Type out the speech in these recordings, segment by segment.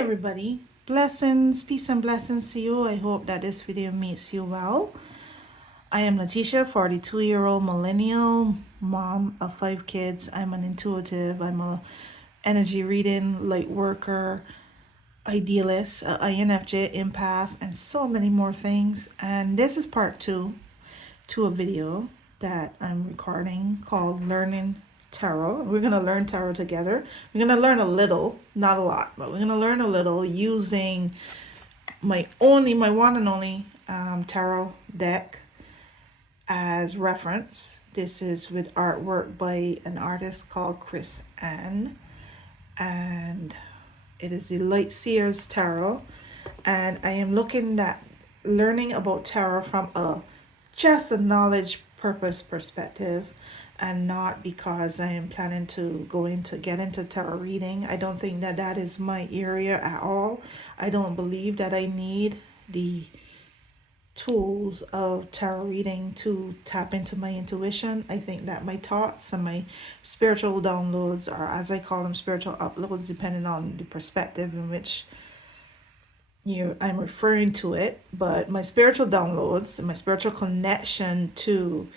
everybody, blessings, peace and blessings to you. I hope that this video meets you well. I am Latisha, 42-year-old millennial mom of 5 kids. I'm an intuitive, I'm a energy reading, light worker, idealist, a INFJ, empath, and so many more things. And this is part 2 to a video that I'm recording called Learning Tarot. We're going to learn tarot together. We're going to learn a little, not a lot, but we're going to learn a little using my one and only tarot deck as reference. This is with artwork by an artist called Chris Ann, and it is the Light Seers Tarot. And I am looking at learning about tarot from just a knowledge purpose perspective, and not because I am planning to get into tarot reading. I don't think that that is my area at all. I don't believe that I need the tools of tarot reading to tap into my intuition. I think that my thoughts and my spiritual downloads, or as I call them, spiritual uploads, depending on the perspective in which I'm referring to it, but my spiritual downloads and my spiritual connection to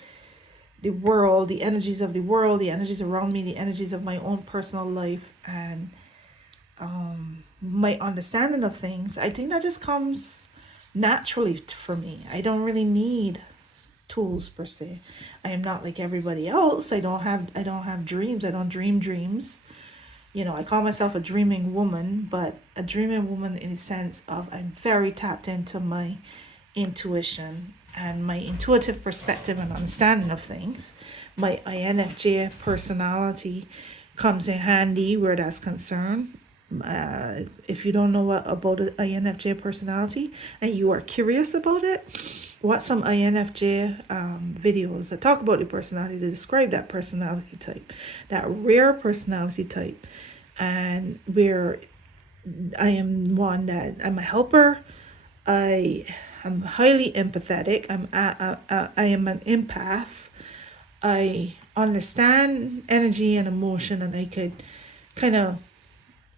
the world, the energies of the world, the energies around me, the energies of my own personal life, and my understanding of things, I think that just comes naturally for me. I don't really need tools per se. I am not like everybody else. I don't have dreams. I don't dream dreams. I call myself a dreaming woman, but a dreaming woman in the sense of I'm very tapped into my intuition and my intuitive perspective and understanding of things. My INFJ personality comes in handy where that's concerned. If you don't know about an INFJ personality and you are curious about it, watch some INFJ videos that talk about the personality, to describe that personality type, that rare personality type, and where I am one that I'm a helper. I'm highly empathetic. I am an empath. I understand energy and emotion, and I could kind of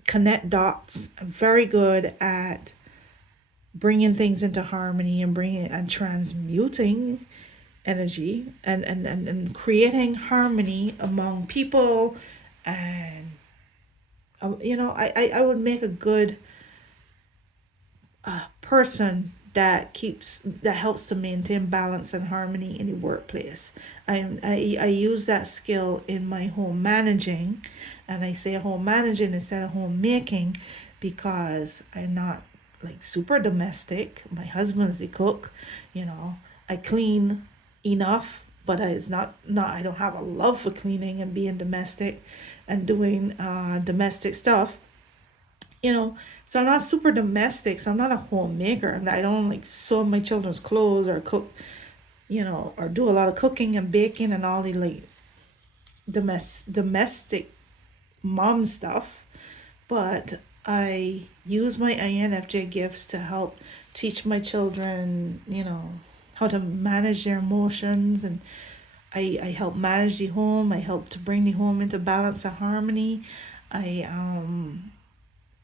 connect dots. I'm very good at bringing things into harmony and bringing and transmuting energy and creating harmony among people. And I would make a good person that helps to maintain balance and harmony in the workplace. I use that skill in my home managing, and I say home managing instead of home making because I'm not like super domestic. My husband's the cook. I clean enough, but it's not I don't have a love for cleaning and being domestic and doing domestic stuff. So I'm not super domestic, so I'm not a homemaker. I don't like sew my children's clothes or cook, or do a lot of cooking and baking and all the like domestic mom stuff. But I use my INFJ gifts to help teach my children, how to manage their emotions, and I help manage the home. I help to bring the home into balance and harmony.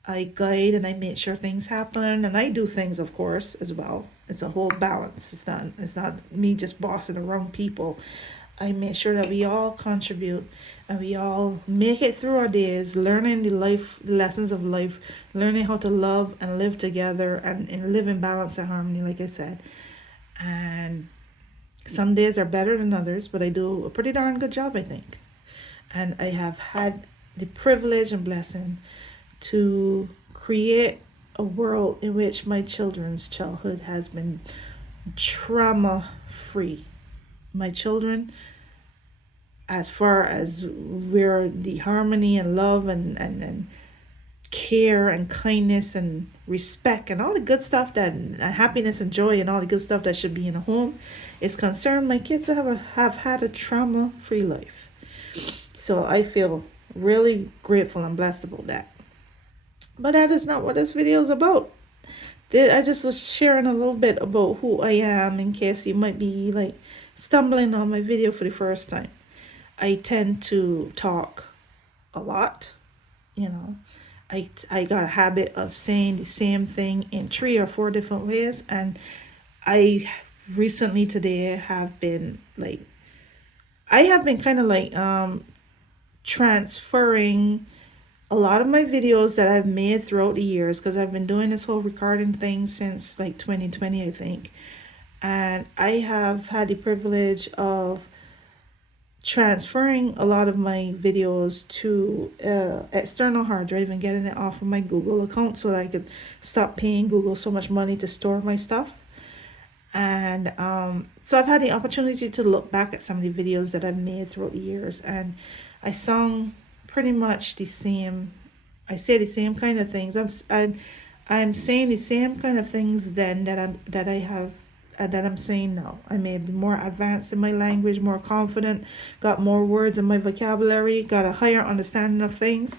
I guide and I make sure things happen, and I do things, of course, as well. It's a whole balance. It's not me just bossing around people. I make sure that we all contribute and we all make it through our days, learning the lessons of life, learning how to love and live together and live in balance and harmony, like I said. And some days are better than others, but I do a pretty darn good job, I think. And I have had the privilege and blessing to create a world in which my children's childhood has been trauma free. My children, as far as where the harmony and love and care and kindness and respect and all the good stuff that happiness and joy and all the good stuff that should be in a home is concerned, my kids have had a trauma free life. So I feel really grateful and blessed about that. But that is not what this video is about. I just was sharing a little bit about who I am in case you might be like stumbling on my video for the first time. I tend to talk a lot, I got a habit of saying the same thing in 3 or 4 different ways, and I recently today have been like, I have been kind of like transferring a lot of my videos that I've made throughout the years, because I've been doing this whole recording thing since like 2020, I think. And I have had the privilege of transferring a lot of my videos to external hard drive and getting it off of my Google account so that I could stop paying Google so much money to store my stuff. And so I've had the opportunity to look back at some of the videos that I've made throughout the years, and I sung pretty much the same. I say the same kind of things. I'm saying the same kind of things then that I'm saying now. I may be more advanced in my language, more confident, got more words in my vocabulary, got a higher understanding of things,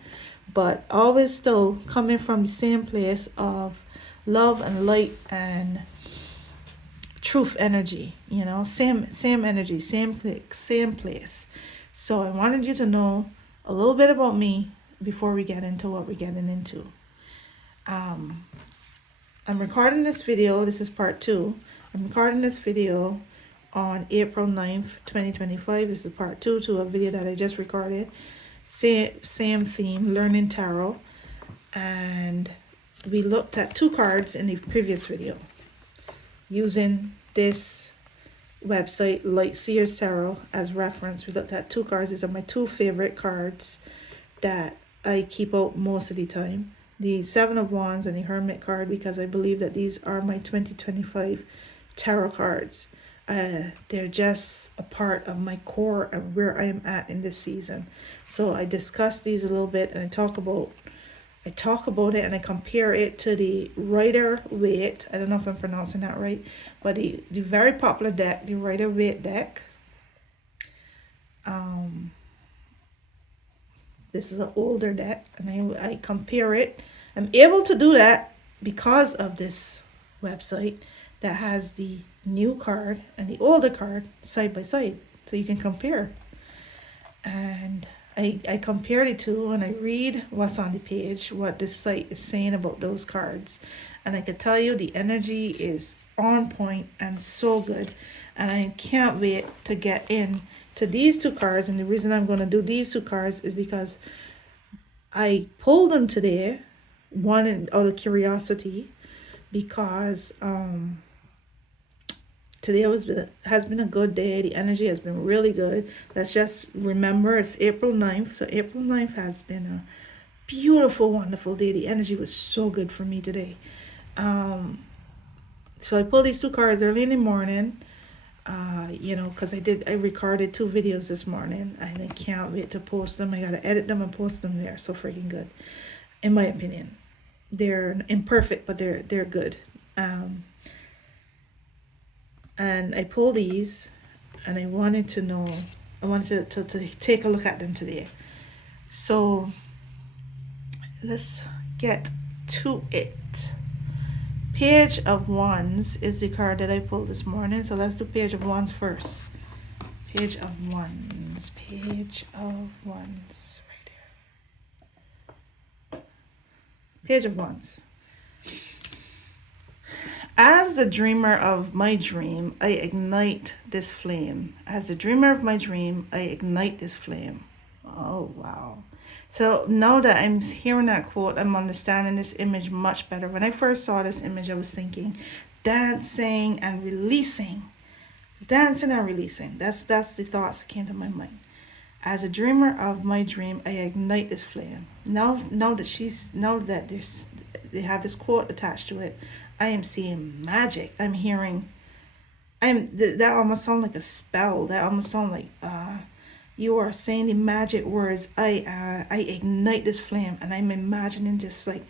but always still coming from the same place of love and light and truth energy, you know, same energy, same place. So I wanted you to know a little bit about me before we get into what we're getting into. I'm recording this video. This is part 2. I'm recording this video on April 9th, 2025. This is part 2 to a video that I just recorded. Same theme, learning tarot. And we looked at 2 cards in the previous video using this website, like Seers Tarot, as reference. We looked at 2 cards. These are my 2 favorite cards that I keep out most of the time. The 7 of Wands and the Hermit card, because I believe that these are my 2025 tarot cards. They're just a part of my core and where I am at in this season. So I discuss these a little bit, and I talk about it, and I compare it to the Rider-Waite. I don't know if I'm pronouncing that right, but the very popular deck, the Rider-Waite deck. This is an older deck, and I compare it. I'm able to do that because of this website that has the new card and the older card side by side, so you can compare. And I compare the 2, and I read what's on the page, what this site is saying about those cards. And I can tell you the energy is on point and so good. And I can't wait to get in to these 2 cards. And the reason I'm going to do these 2 cards is because I pulled them today, one out of curiosity, because today has been a good day. The energy has been really good. Let's just remember it's April 9th. So April 9th has been a beautiful, wonderful day. The energy was so good for me today. So I pulled these 2 cards early in the morning, you know, because I recorded 2 videos this morning, and I can't wait to post them. I got to edit them and post them there. So freaking good, in my opinion. They're imperfect, but they're good. And I pulled these, and I wanted to take a look at them today. So let's get to it. Page of Wands is the card that I pulled this morning. So let's do Page of Wands first. Page of Wands. Page of Wands. Right there. Page of Wands. As the dreamer of my dream, I ignite this flame. As the dreamer of my dream, I ignite this flame. Oh, wow. So now that I'm hearing that quote, I'm understanding this image much better. When I first saw this image, I was thinking dancing and releasing. Dancing and releasing. That's the thoughts that came to my mind. As a dreamer of my dream, I ignite this flame. Now that they have this quote attached to it, I am seeing magic. I'm hearing. That almost sounds like a spell. That almost sounds like you are saying the magic words. I ignite this flame, and I'm imagining just like,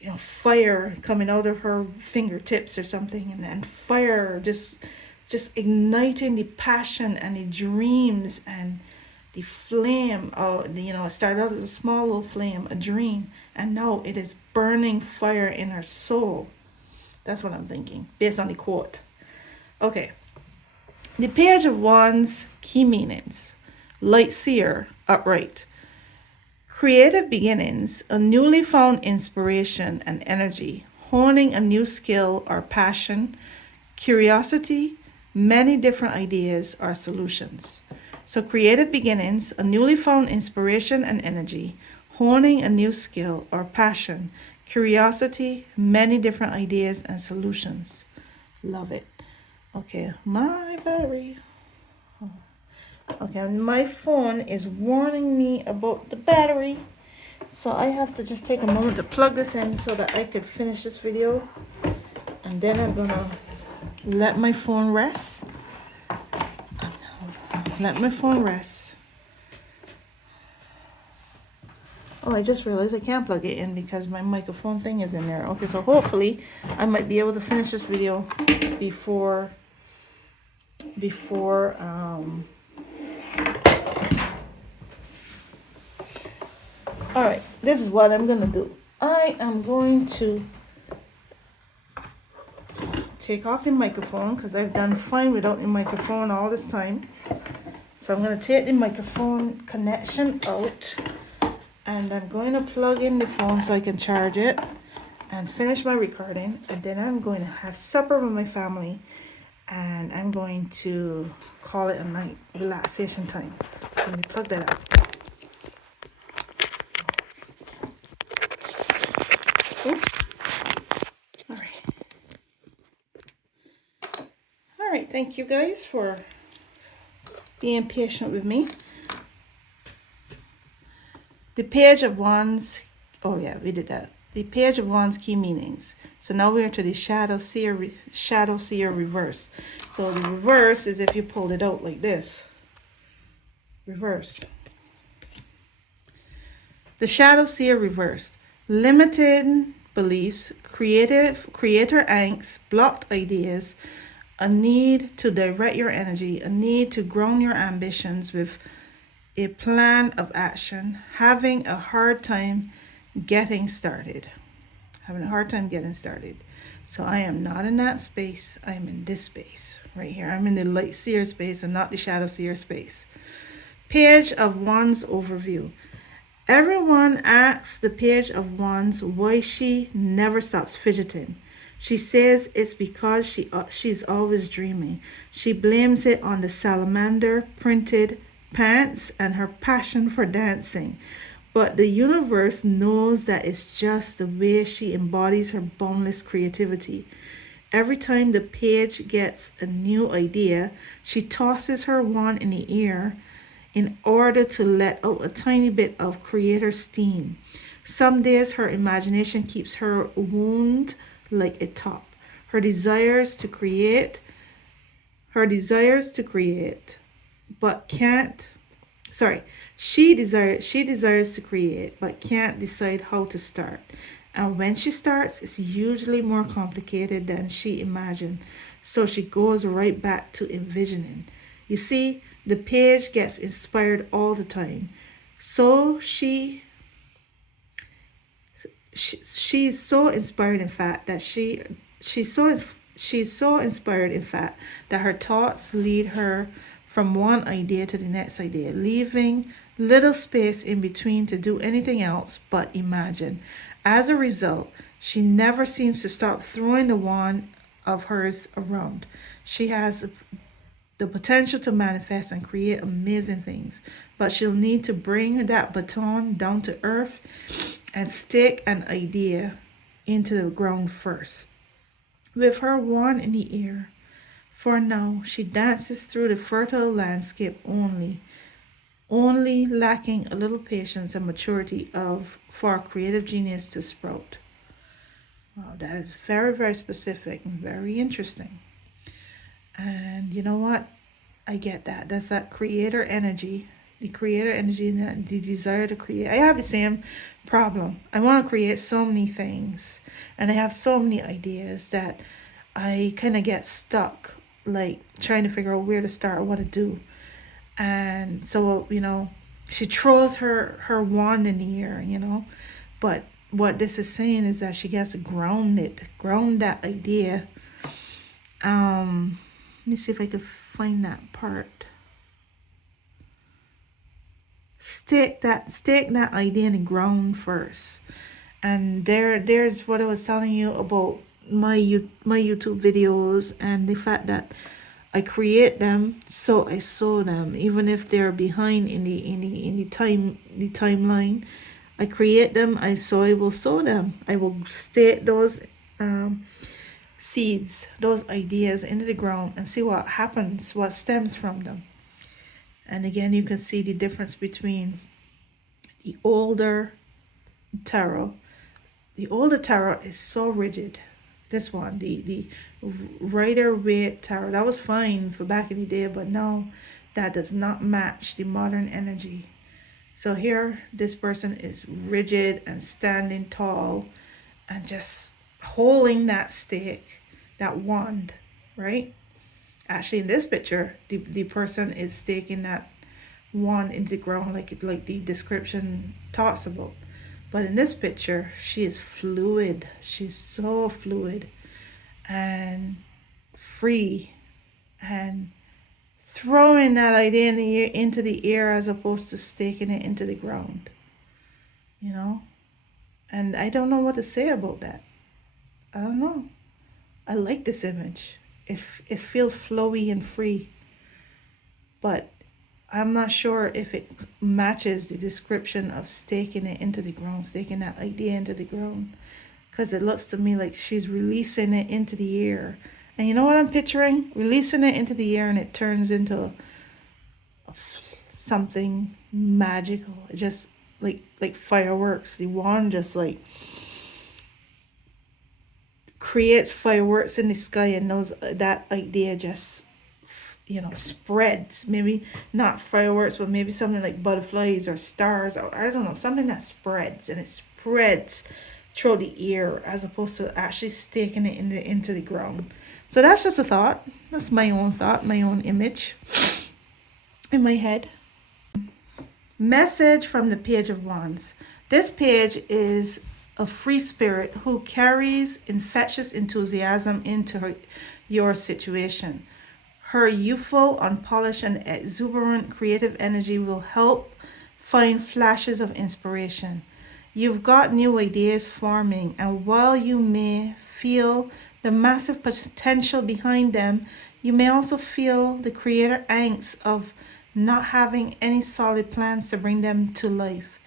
you know, fire coming out of her fingertips or something, and fire just igniting the passion and the dreams and the flame. You know, it started out as a small little flame, a dream, and now it is burning fire in her soul. That's what I'm thinking, based on the quote. Okay. The Page of Wands, key meanings. Light seer, upright. Creative beginnings, a newly found inspiration and energy, honing a new skill or passion, curiosity, many different ideas or solutions. So, creative beginnings, a newly found inspiration and energy, honing a new skill or passion, curiosity, many different ideas and solutions. Love it. Okay, my battery. Okay, my phone is warning me about the battery. So I have to just take a moment to plug this in so that I could finish this video. And then I'm gonna let my phone rest. Let my phone rest. Oh, I just realized I can't plug it in because my microphone thing is in there. Okay, so hopefully I might be able to finish this video before all right, this is what I'm gonna do. I am going to take off the microphone because I've done fine without the microphone all this time. So I'm going to take the microphone connection out and I'm going to plug in the phone so I can charge it and finish my recording. And then I'm going to have supper with my family and I'm going to call it a night, relaxation time. So let me plug that out. Oops. All right. All right, thank you guys for being patient with me. The Page of Wands, oh yeah, we did that. The Page of Wands key meanings. So now we're to the Shadow Seer reverse. So the reverse is if you pulled it out like this. Reverse. The Shadow Seer reversed. Limited beliefs, creator angst, blocked ideas, a need to direct your energy, a need to ground your ambitions with a plan of action, having a hard time getting started. So I am not in that space. I'm in this space right here. I'm in the light seer space and not the shadow seer space. Page of Wands overview. Everyone asks the Page of Wands why she never stops fidgeting. She says it's because she's always dreaming. She blames it on the salamander printed pants and her passion for dancing. But the universe knows that it's just the way she embodies her boundless creativity. Every time the page gets a new idea, she tosses her wand in the air in order to let out a tiny bit of creator steam. Some days her imagination keeps her wound like a top. Her desires to create, but can't. She desires to create, but can't decide how to start. And when she starts, it's usually more complicated than she imagined. So she goes right back to envisioning. You see, the page gets inspired all the time. So she's so inspired, in fact, that she's so inspired, in fact, that her thoughts lead her from one idea to the next idea, leaving little space in between to do anything else but imagine. As a result, she never seems to stop throwing the wand of hers around. She has the potential to manifest and create amazing things, but she'll need to bring that baton down to earth and stick an idea into the ground first. With her wand in the air, for now, she dances through the fertile landscape only lacking a little patience and maturity for a creative genius to sprout. Wow, that is very, very specific and very interesting. And you know what? I get that. That's that creator energy. The creator energy and the desire to create. I have the same problem. I want to create so many things. And I have so many ideas that I kind of get stuck, like trying to figure out where to start or what to do. And so, she throws her wand in the air, But what this is saying is that she gets to ground that idea. Let me see if I could find that part. stake that idea in the ground first. And there's what I was telling you about my YouTube videos, and the fact that I create them, so I sow them, even if they're behind in the timeline. I create them, I will sow them. I will stake those seeds, those ideas into the ground, and see what happens, what stems from them. And again, you can see the difference between the older tarot. The older tarot is so rigid. This one, the Rider Waite tarot, that was fine for back in the day, but now that does not match the modern energy. So here, this person is rigid and standing tall and just holding that stake, that wand, right? Actually, in this picture, the person is staking that wand into the ground like the description talks about. But in this picture, she is fluid. She's so fluid and free and throwing that idea into the air as opposed to staking it into the ground. You know? And I don't know what to say about that. I don't know. I like this image. It feels flowy and free. But I'm not sure if it matches the description of staking it into the ground, staking that idea into the ground. Because it looks to me like she's releasing it into the air. And you know what I'm picturing? Releasing it into the air and it turns into something magical. It just like fireworks. The wand just like creates fireworks in the sky, and that idea just spreads. Maybe not fireworks, but maybe something like butterflies or stars, or I don't know, something that spreads, and it spreads through the air as opposed to actually staking it into the ground. So that's just a thought. That's my own thought, my own image in my head. Message from the Page of Wands. This page is a free spirit who carries infectious enthusiasm into your situation. Her youthful, unpolished, and exuberant creative energy will help find flashes of inspiration. You've got new ideas forming, and while you may feel the massive potential behind them, you may also feel the creator angst of not having any solid plans to bring them to life.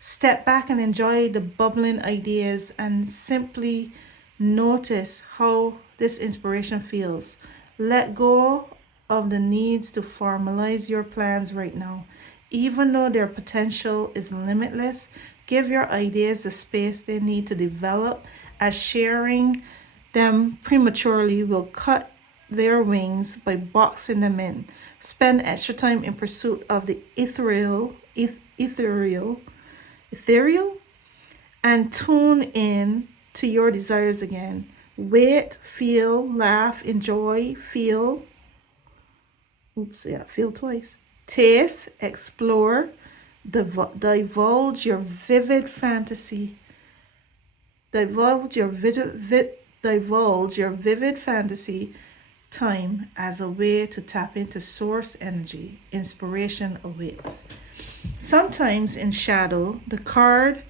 Step back and enjoy the bubbling ideas and simply notice how this inspiration feels. Let go of the needs to formalize your plans right now. Even though their potential is limitless, give your ideas the space they need to develop, as sharing them prematurely will cut their wings by boxing them in. Spend extra time in pursuit of the ethereal, and tune in to your desires again. Wait, feel, laugh, enjoy, feel. Feel twice. Taste, explore, divulge your vivid fantasy. Divulge your vivid fantasy time as a way to tap into source energy. Inspiration awaits. Sometimes in shadow, the card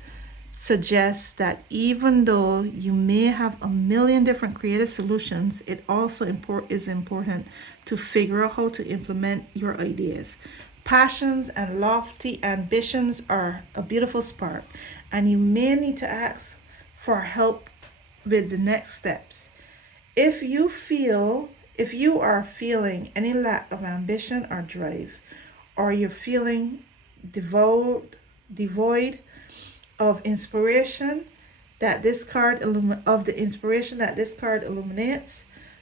suggests that even though you may have a million different creative solutions, it also is important to figure out how to implement your ideas. Passions and lofty ambitions are a beautiful spark, and you may need to ask for help with the next steps. If you are feeling any lack of ambition or drive, or you're feeling devoid of inspiration that this card illuminates,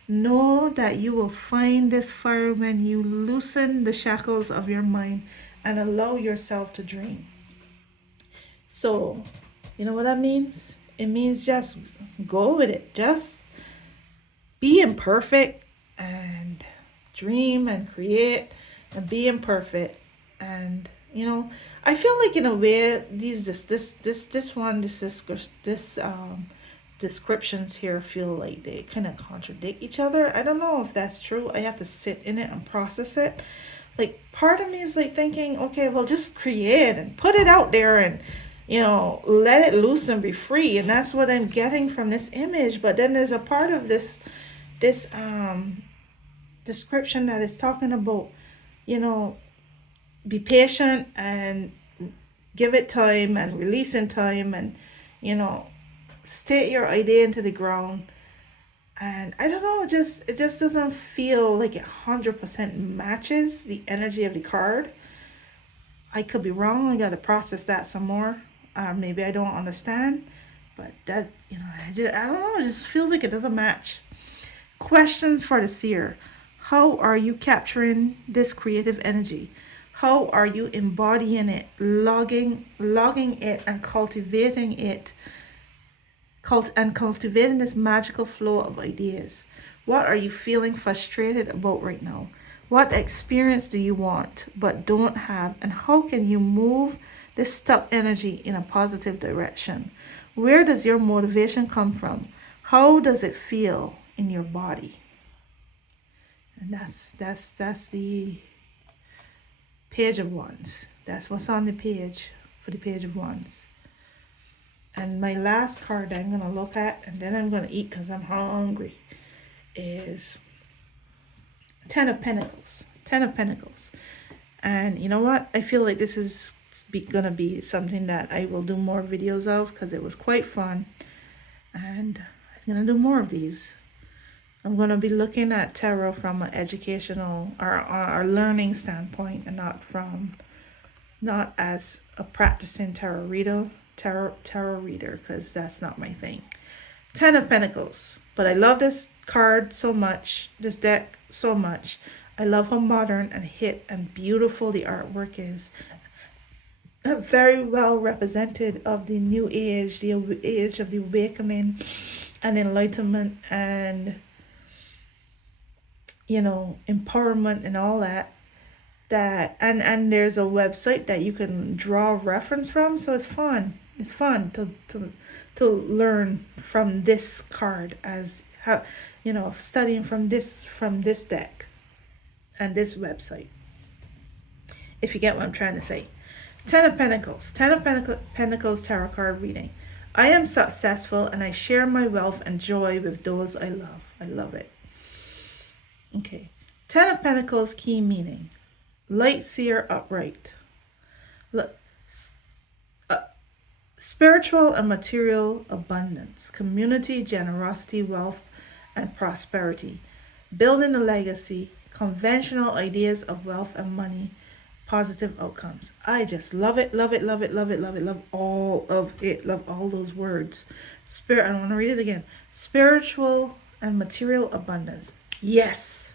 know that you will find this fire when you loosen the shackles of your mind and allow yourself to dream. So, you know what that means? It means just go with it. Just be imperfect and dream and create and be imperfect. And I feel like in a way descriptions here feel like they kind of contradict each other. I don't know if that's true. I have to sit in it and process it. like part of me is like thinking, okay, well, just create and put it out there and, you know, let it loose and be free. And that's what I'm getting from this image. But then there's a part of this description that is talking about, you know, be patient and give it time and release in time, and, you know, state your idea into the ground. And I don't know, it just doesn't feel like it 100% matches the energy of the card. I could be wrong. I got to process that some more. Maybe I don't understand, but that, you know, I don't know. It just feels like it doesn't match. Questions for the seer. How are you capturing this creative energy? How are you embodying it, logging it, and cultivating it, cultivating this magical flow of ideas? What are you feeling frustrated about right now? What experience do you want but don't have? And how can you move this stuck energy in a positive direction? Where does your motivation come from? How does it feel in your body? And that's the Page of Wands. That's what's on the page for the Page of Wands. And my last card I'm going to look at, and then I'm going to eat because I'm hungry, is Ten of Pentacles. Ten of Pentacles. And you know what? I feel like this is going to be something that I will do more videos of because it was quite fun. And I'm going to do more of these. I'm going to be looking at tarot from an educational or learning standpoint, and not as a practicing tarot reader, because that's not my thing. Ten of Pentacles. But I love this card so much, this deck so much. I love how modern and hip and beautiful the artwork is. Very well represented of the new age, the age of the awakening and enlightenment and, you know, empowerment and all that. And there's a website that you can draw reference from, so it's fun. It's fun to learn from this card, as how, you know, studying from this deck and this website. If you get what I'm trying to say. Ten of Pentacles. Ten of Pentacles tarot card reading. I am successful and I share my wealth and joy with those I love. I love it. Okay. Ten of Pentacles key meaning. Light seer upright. Spiritual and material abundance. Community, generosity, wealth, and prosperity. Building a legacy. Conventional ideas of wealth and money. Positive outcomes. I just love it, love it, love it, love it, love it, love all of it, love all those words. Spirit, I want to read it again. Spiritual and material abundance. Yes,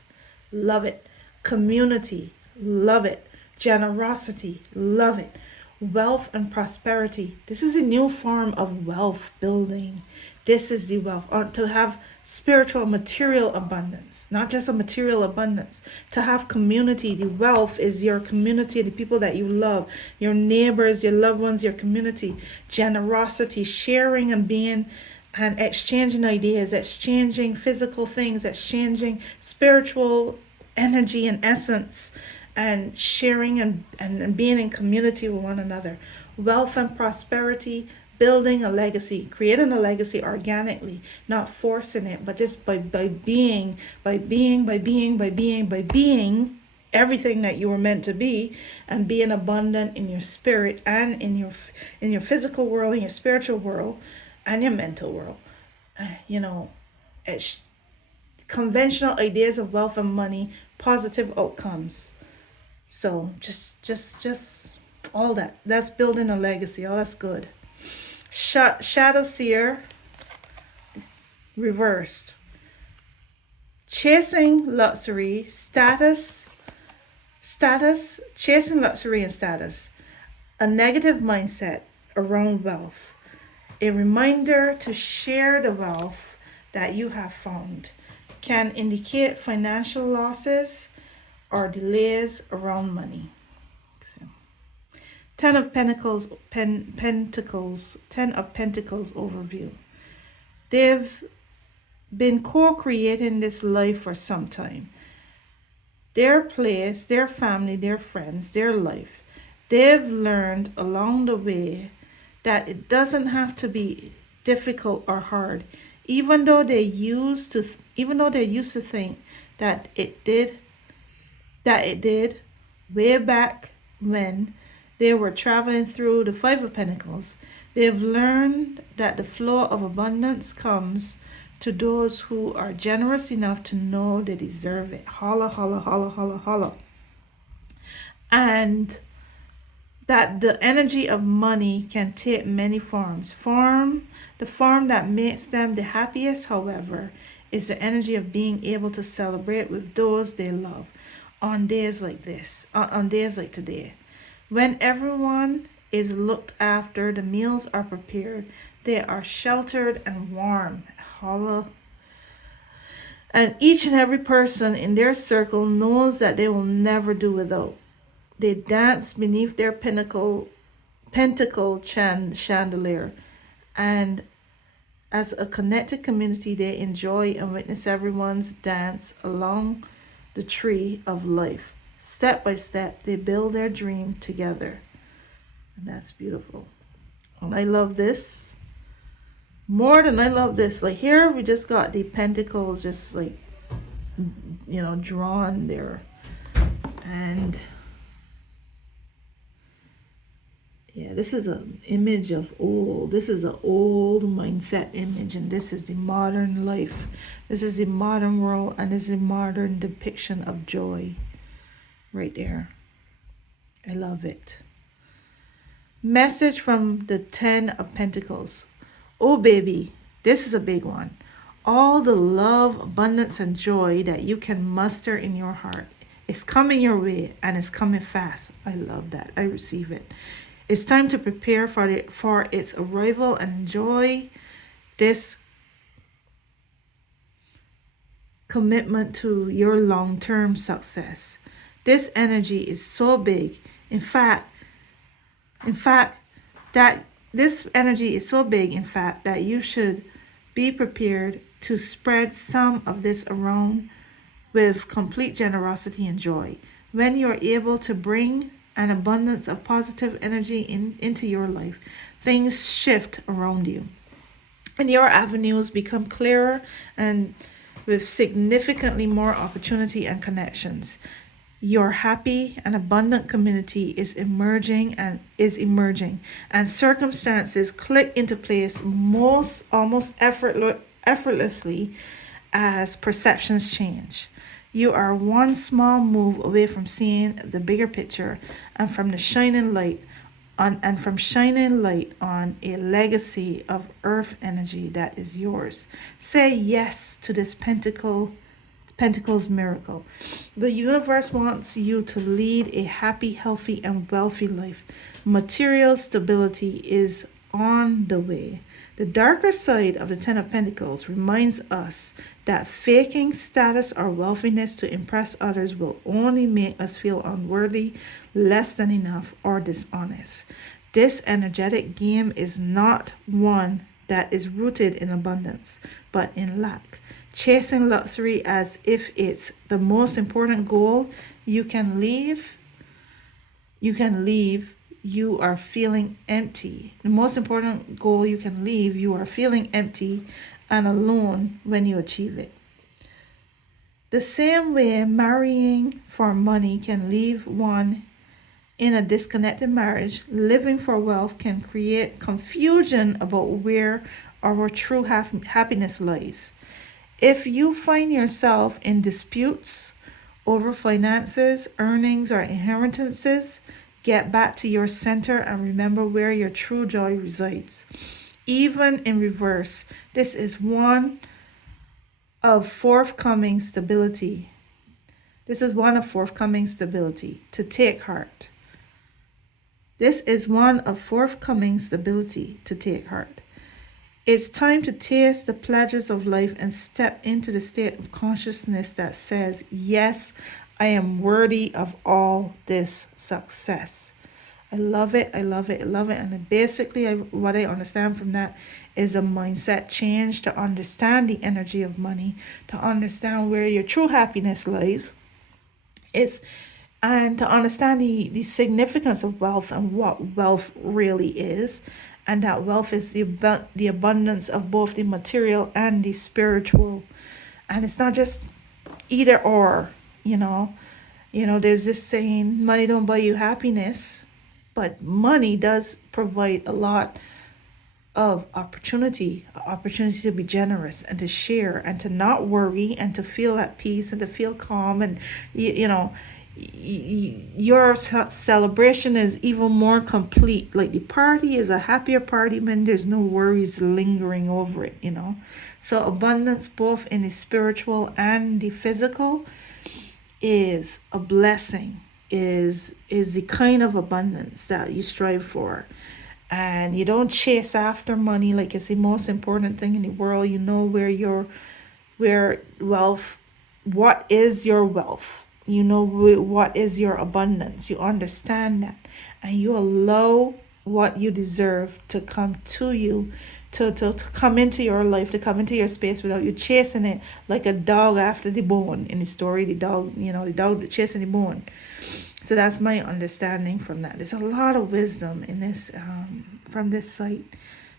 love it. Community, love it. Generosity, love it. Wealth and prosperity. This is a new form of wealth building. This is the wealth, or to have spiritual material abundance, not just a material abundance. To have community, the wealth is your community, the people that you love, your neighbors, your loved ones, your community. Generosity, sharing and being and exchanging ideas, exchanging physical things, exchanging spiritual energy and essence, and sharing and being in community with one another. Wealth and prosperity, building a legacy, creating a legacy organically, not forcing it, but just by being everything that you were meant to be, and being abundant in your spirit and in your physical world, in your spiritual world, and your mental world. You know, it's conventional ideas of wealth and money, positive outcomes. So just all that. That's building a legacy. Oh, that's good. Shadow seer reversed. Chasing luxury, status, chasing luxury and status. A negative mindset around wealth. A reminder to share the wealth that you have found. Can indicate financial losses or delays around money. So, Ten of Pentacles, Pentacles, Ten of Pentacles overview. They've been co-creating this life for some time. their place, their family, their friends, their life. They've learned along the way that it doesn't have to be difficult or hard, even though they used to think that it did way back when they were traveling through the Five of Pentacles. They've learned that the flow of abundance comes to those who are generous enough to know they deserve it. Holla, holla, holla, holla, holla. And that the energy of money can take many forms. The form that makes them the happiest, however, is the energy of being able to celebrate with those they love on days like this, on days like today. When everyone is looked after, the meals are prepared, they are sheltered and warm. Holla. And each and every person in their circle knows that they will never do without. They dance beneath their pentacle chandelier, and as a connected community, they enjoy and witness everyone's dance along the tree of life. Step by step, they build their dream together. And that's beautiful. And I love this. More than I love this. Like here, we just got the pentacles just like, drawn there. And yeah, this is an image of old. This is an old mindset image, and this is the modern life. This is the modern world, and this is the modern depiction of joy. Right there. I love it. Message from the Ten of Pentacles. Oh, baby, this is a big one. All the love, abundance, and joy that you can muster in your heart is coming your way, and it's coming fast. I love that. I receive it. It's time to prepare for its arrival and enjoy this commitment to your long-term success. This energy is so big. In fact, that this energy is so big, in fact, that you should be prepared to spread some of this around with complete generosity and joy. When you're able to bring an abundance of positive energy into your life, things shift around you, and your avenues become clearer and with significantly more opportunity and connections. Your happy and abundant community is emerging, and circumstances click into place almost effortlessly as perceptions change. You are one small move away from seeing the bigger picture and from shining light on a legacy of earth energy that is yours. Say yes to this Pentacles miracle. The universe wants you to lead a happy, healthy, and wealthy life. Material stability is on the way. The darker side of the Ten of Pentacles reminds us that faking status or wealthiness to impress others will only make us feel unworthy, less than enough, or dishonest. This energetic game is not one that is rooted in abundance, but in lack. Chasing luxury as if it's the most important goal you can leave, you are feeling empty. The most important goal you can leave, you are feeling empty and alone when you achieve it. The same way marrying for money can leave one in a disconnected marriage, living for wealth can create confusion about where our true happiness lies. If you find yourself in disputes over finances, earnings, or inheritances, get back to your center and remember where your true joy resides. Even in reverse, this is one of forthcoming stability. To take heart. This is one of forthcoming stability to take heart. It's time to taste the pleasures of life and step into the state of consciousness that says, yes, I am worthy of all this success. I love it. I love it. I love it. And basically, what I understand from that is a mindset change to understand the energy of money, to understand where your true happiness lies. It's and to understand the significance of wealth and what wealth really is, and that wealth is the abundance of both the material and the spiritual, and it's not just either or, you know. There's this saying, money don't buy you happiness, but money does provide a lot of opportunity to be generous and to share and to not worry and to feel at peace and to feel calm. And your celebration is even more complete. Like, the party is a happier party when there's no worries lingering over it. So abundance both in the spiritual and the physical is a blessing, is the kind of abundance that you strive for. And you don't chase after money like it's the most important thing in the world. You know where wealth, what is your wealth? You know what is your abundance. You understand that, and you allow what you deserve to come to you, to come into your life, to come into your space without you chasing it like a dog after the bone in the story. The dog chasing the bone. So that's my understanding from that. There's a lot of wisdom in this, from this site.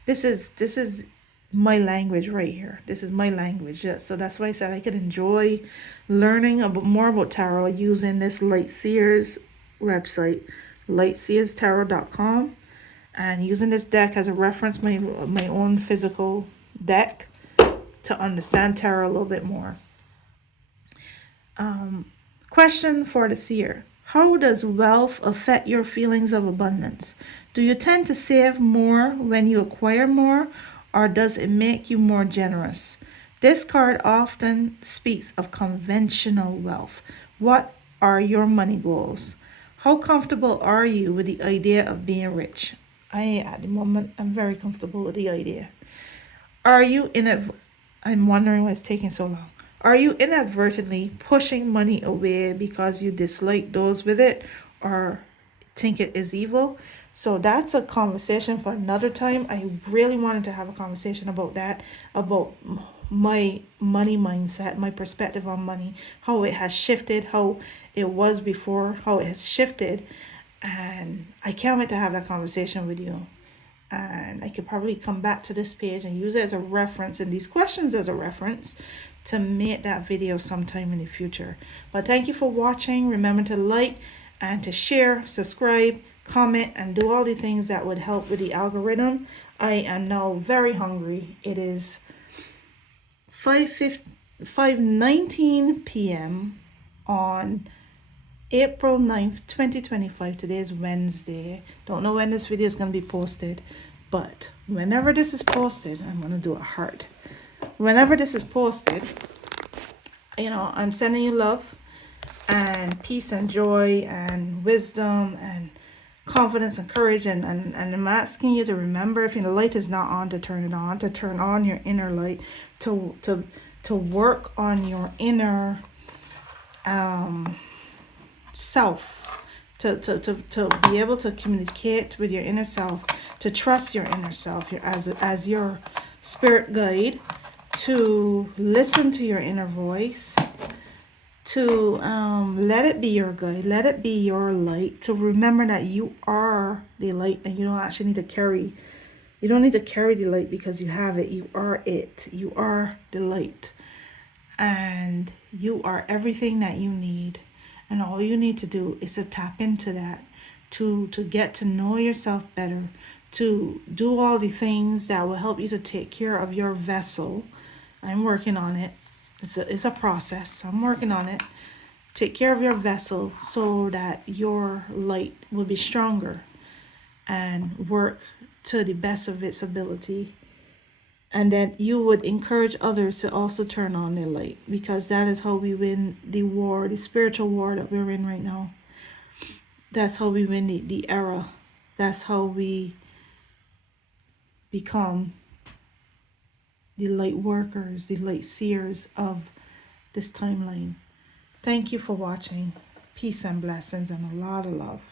This is my language right here. This is my language. Yeah. So that's why I said I could enjoy learning more about tarot using this Seers website, lightseerstarot.com, and using this deck as a reference, my own physical deck, to understand tarot a little bit more. Question for the seer. How does wealth affect your feelings of abundance? Do you tend to save more when you acquire more, or does it make you more generous? This card often speaks of conventional wealth. What are your money goals? How comfortable are you with the idea of being rich? At the moment, I'm very comfortable with the idea. Are you I'm wondering why it's taking so long. Are you inadvertently pushing money away because you dislike those with it or think it is evil? So that's a conversation for another time. I really wanted to have a conversation about that, about my money mindset, my perspective on money, how it has shifted, how it was before, how it has shifted. And I can't wait to have that conversation with you. And I could probably come back to this page and use it as a reference and these questions as a reference to make that video sometime in the future. But thank you for watching. Remember to like and to share, subscribe, comment, and do all the things that would help with the algorithm. I am now very hungry. It is 5:19 p.m. on April 9th, 2025. Today is Wednesday. Don't know when this video is going to be posted, but whenever this is posted, I'm going to do a heart. Whenever this is posted, I'm sending you love and peace and joy and wisdom and confidence and courage, and I'm asking you to remember, if your light is not on, to turn it on, to turn on your inner light, to work on your inner self, to be able to communicate with your inner self, to trust your inner self as your spirit guide, to listen to your inner voice, to let it be your guide, let it be your light, to remember that you are the light, and you don't actually need to carry the light because you have it. You are it. You are the light, and you are everything that you need. And all you need to do is to tap into that, to get to know yourself better, to do all the things that will help you to take care of your vessel. I'm working on it. It's a process. I'm working on it. Take care of your vessel so that your light will be stronger and work to the best of its ability. And that you would encourage others to also turn on their light, because that is how we win the war, the spiritual war that we're in right now. That's how we win the era. That's how we become the light workers, the light seers of this timeline. Thank you for watching. Peace and blessings and a lot of love.